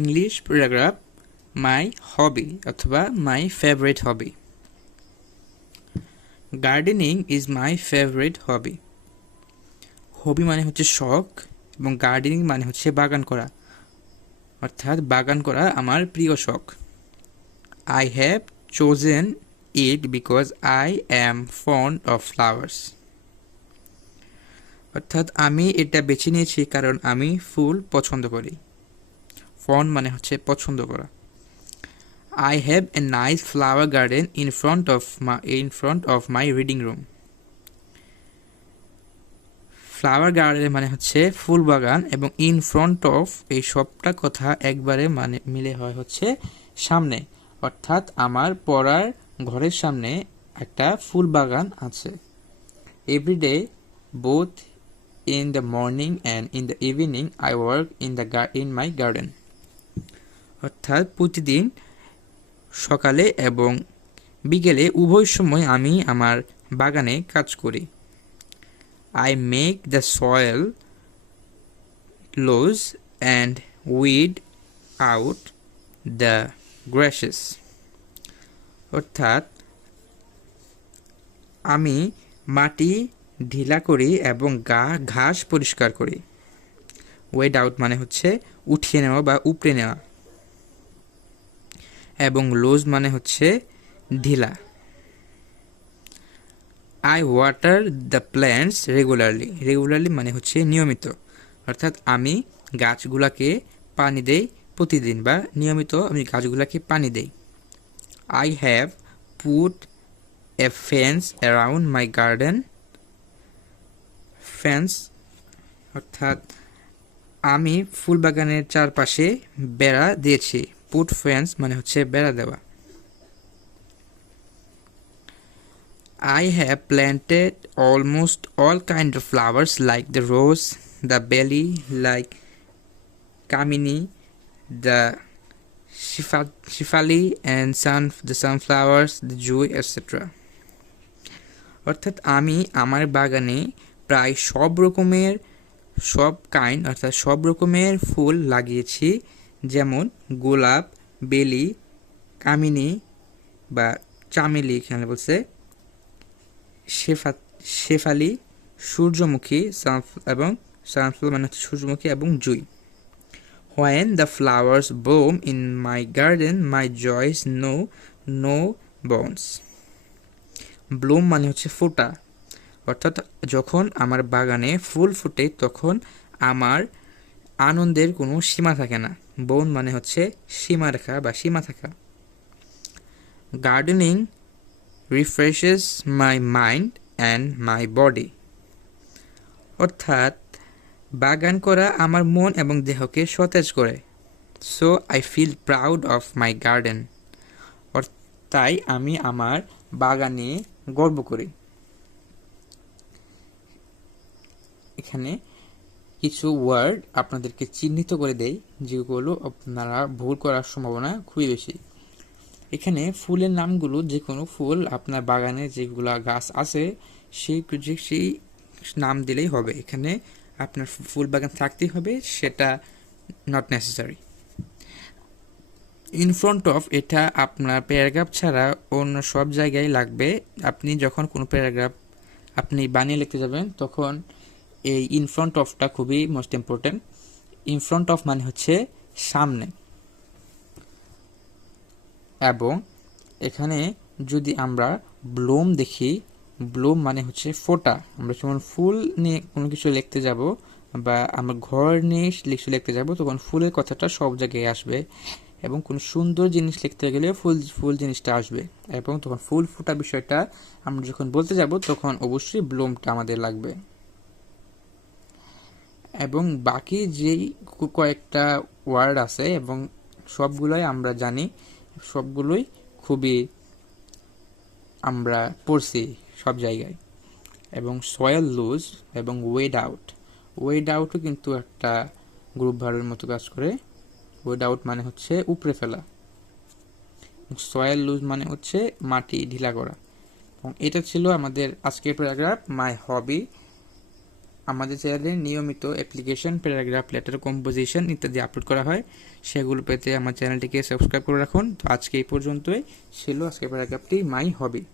English paragraph my hobby অথবা my favourite hobby. Gardening is my favourite hobby. Hobby মানে হচ্ছে শখ এবং গার্ডেনিং মানে হচ্ছে বাগান করা, অর্থাৎ বাগান করা আমার প্রিয় শখ। I have chosen it because I am fond of flowers. অর্থাৎ আমি এটা বেছে নিয়েছি কারণ আমি ফুল পছন্দ করি। ফন্ড মানে হচ্ছে পছন্দ করা। I have a nice flower garden in front of my reading room. Flower garden মানে হচ্ছে ফুল বাগান এবং ইন ফ্রন্ট অফ এই সবটা কথা একবারে মানে মিলে হয় হচ্ছে সামনে, অর্থাৎ আমার পড়ার ঘরের সামনে একটা ফুল বাগান আছে। Everyday both in the morning and in the evening I work in my garden. অর্থাৎ প্রতিদিন সকালে এবং বিকেলে উভয় সময় আমি আমার বাগানে কাজ করি। I make the soil লোজ and weed out the grasses. অর্থাৎ আমি মাটি ঢিলা করি এবং ঘাস পরিষ্কার করি। ওয়েড আউট মানে হচ্ছে উঠিয়ে নেওয়া বা উপড়ে নেওয়া, এবং লোজ মানে হচ্ছে ঢিলা। I water the plants regularly. Regularly মানে হচ্ছে নিয়মিত, অর্থাৎ আমি গাছগুলাকে পানি দেই প্রতিদিন বা নিয়মিত আমি গাছগুলাকে পানি দেই। I have put a fence around my garden. Fence অর্থাৎ আমি ফুল বাগানের চারপাশে বেড়া দিয়েছি। পুট ফেন্স মানে হচ্ছে বেড়া দেওয়া। I have planted almost all kinds of flowers like the rose, the belly, like kamini, the shifali, and the sunflowers, the joy, etc. অর্থাৎ আমি আমার বাগানে প্রায় সব রকমের ফুল লাগিয়েছি, যেমন গোলাপ, বেলি, কামিনী বা চামেলি, এখানে বলছে শেফালি, সূর্যমুখী এবং সানফ্লাওয়ার মানে হচ্ছে সূর্যমুখী এবং জুই। When the flowers bloom in my garden, my joys know no bounds. Bloom মানে হচ্ছে ফোটা, অর্থাৎ যখন আমার বাগানে ফুল ফুটে তখন আমার আনন্দের কোনো সীমা থাকে না। বোন মানে হচ্ছে সীমারেখা বা সীমা থাকা। Gardening refreshes my mind and my body. অর্থাৎ বাগান করা আমার মন এবং দেহকে সতেজ করে। So I feel proud of my garden. তাই আমি আমার বাগানে গর্ব করি। এখানে কিছু ওয়ার্ড আপনাদেরকে চিহ্নিত করে দেই, যেগুলো আপনারা ভুল করার সম্ভাবনা খুবই বেশি। এখানে ফুলের নামগুলো যে কোনো ফুল আপনার বাগানে যেগুলা গাছ আছে সেই নাম দিলেই হবে। এখানে আপনার ফুল বাগান থাকতেই হবে, সেটা not necessary. In front of এটা আপনার প্যারাগ্রাফ ছাড়া অন্য সব জায়গায় লাগবে। আপনি যখন কোনো প্যারাগ্রাফ আপনি বানিয়ে লিখতে যাবেন তখন এই ইন ফ্রন্ট অফটা খুবই most important. In front of মানে হচ্ছে সামনে, এবং এখানে যদি আমরা ব্লুম দেখি, ব্লুম মানে হচ্ছে ফোটা। আমরা যখন ফুল নিয়ে কোনো কিছু লিখতে যাব বা আমরা ঘর নিয়ে কিছু লিখতে যাব তখন ফুলের কথাটা সব জায়গায় আসবে, এবং কোনো সুন্দর জিনিস লিখতে গেলে ফুল জিনিসটা আসবে, এবং তখন ফুল ফোটা বিষয়টা আমরা যখন বলতে যাব তখন অবশ্যই ব্লুমটা আমাদের লাগবে। এবং বাকি যেই কয়েকটা ওয়ার্ড আছে এবং সবগুলোই আমরা জানি, সবগুলোই খুবই আমরা পড়ছি সব জায়গায়। এবং সয়েল লুজ এবং ওয়েড আউটও কিন্তু একটা গ্রুপ ভার্বের মতো কাজ করে। ওয়েড আউট মানে হচ্ছে উপড়ে ফেলা, সয়েল লুজ মানে হচ্ছে মাটি ঢিলা করা। এবং এটা ছিল আমাদের আজকের প্যারাগ্রাফ মাই হবি। আমাদের চ্যানেলে নিয়মিত অ্যাপ্লিকেশন, প্যারাগ্রাফ, লেটার কম্পোজিশন ইত্যাদি আপলোড করা হয়। সেগুলো পেতে আমার চ্যানেলটিকে সাবস্ক্রাইব করে রাখুন। তো আজকে এই পর্যন্তই ছিল আজকে প্যারাগ্রাফটি মাই হবি।